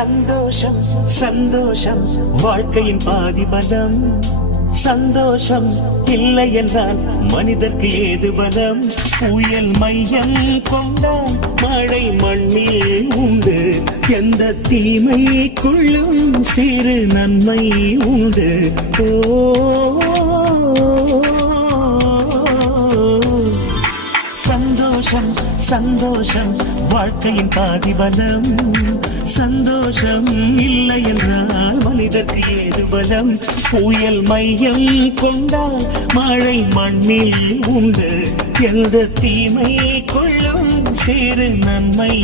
சந்தோஷம் சந்தோஷம் வாழ்க்கையின் பாதி பலம். சந்தோஷம் இல்லை என்றால் மனிதர்க்கு ஏது பலம்? புயல் மையம் கொண்டால் மழை மண்ணில் உண்டு. எந்த தீமைக்குள்ளும் சிறு நன்மை உண்டு. சந்தோஷம் சந்தோஷம் வாழ்க்கையின் பாதி பலம். சந்தோஷம் இல்லை என்றால் மனிதர்க்கு ஏது பலம்? புயல் மையம் கொண்டால் மழை மண்ணில் உண்டு. எந்த தீமை கொள்ளும் சிறு நன்மை